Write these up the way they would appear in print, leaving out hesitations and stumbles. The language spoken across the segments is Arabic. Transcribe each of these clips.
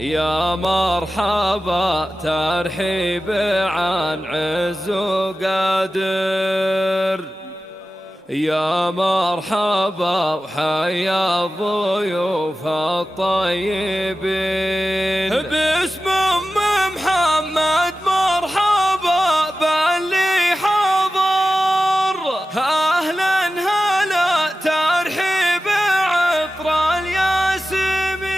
يا مرحبا ترحيب عن عز وقادر، يا مرحبا وحيا الضيوف الطيبين. باسم محمد مرحبا باللي حضر، أهلا هلا ترحيب عطر الياسمين.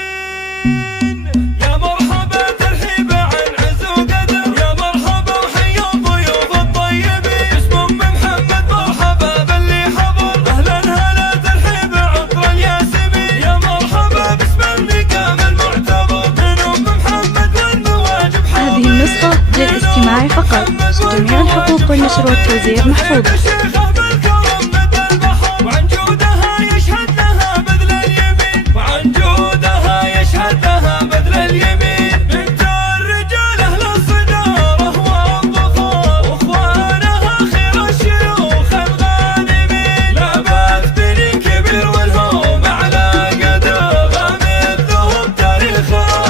يا مرحبا ترحيب عن عز وقدر، يا مرحبا وحيا الضيوف الطيبين. باسم محمد مرحبا باللي حضر، أهلا هلا ترحيب عطر الياسمين. يا مرحبا باسم المقام المعتبر من محمد والمواجب حاضر. هذه النسخة للاستماع فقط، جميع الحقوق والنشر والتوزيع محفوظة. وعن جودها يشهد لها بذل اليمين، وعن جودها يشهد لها بذل اليمين. بنت الرجال أهل الصدارة والظفار، واخوانها خير الشيوخ الغانمين. لابد بني كبير والهم على قدر، مثلهم تاريخ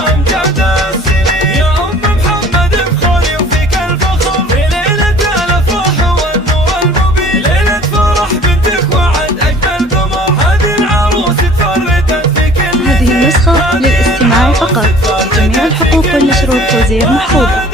أمجاد السنين. يا أم محمد افخري وفيك الفخر، في ليلة الأفراح والنور المبين. ليلة فرح بنتك وعد أجمل قمر، هذه العروس تفردت في كل. هذه النسخة للاستماع فقط، جميع الحقوق والنشر والتوزيع محفوظة.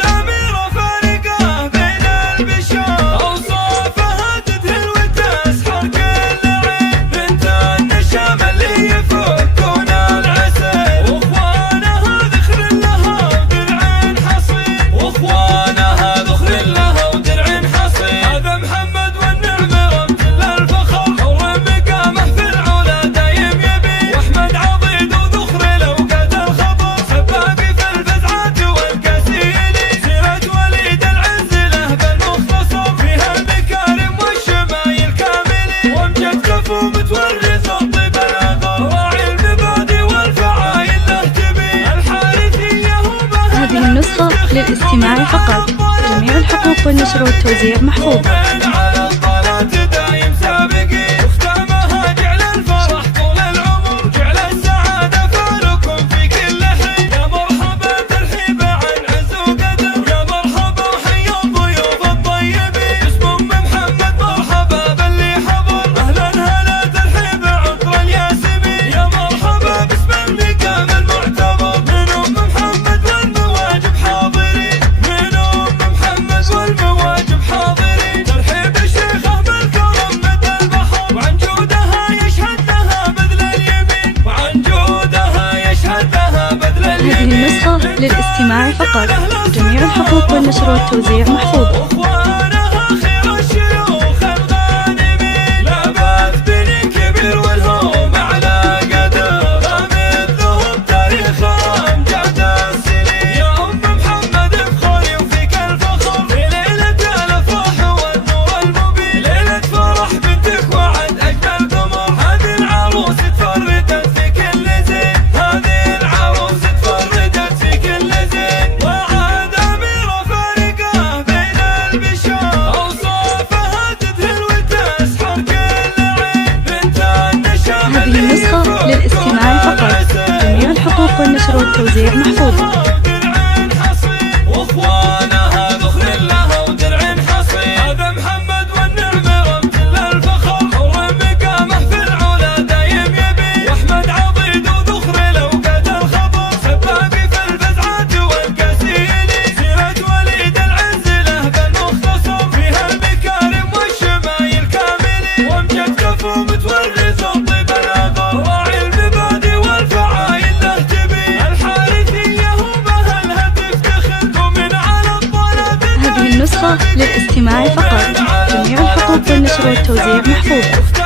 هذه النسخة للاستماع فقط، جميع الحقوق والنشر والتوزيع محفوظة. هذه النسخة للاستماع فقط، جميع الحقوق والنشر والتوزيع محفوظة. هذه النسخة للاستماع فقط، جميع الحقوق والنشر والتوزيع محفوظة. للاستماع فقط، جميع الحقوق والنشر والتوزيع محفوظة.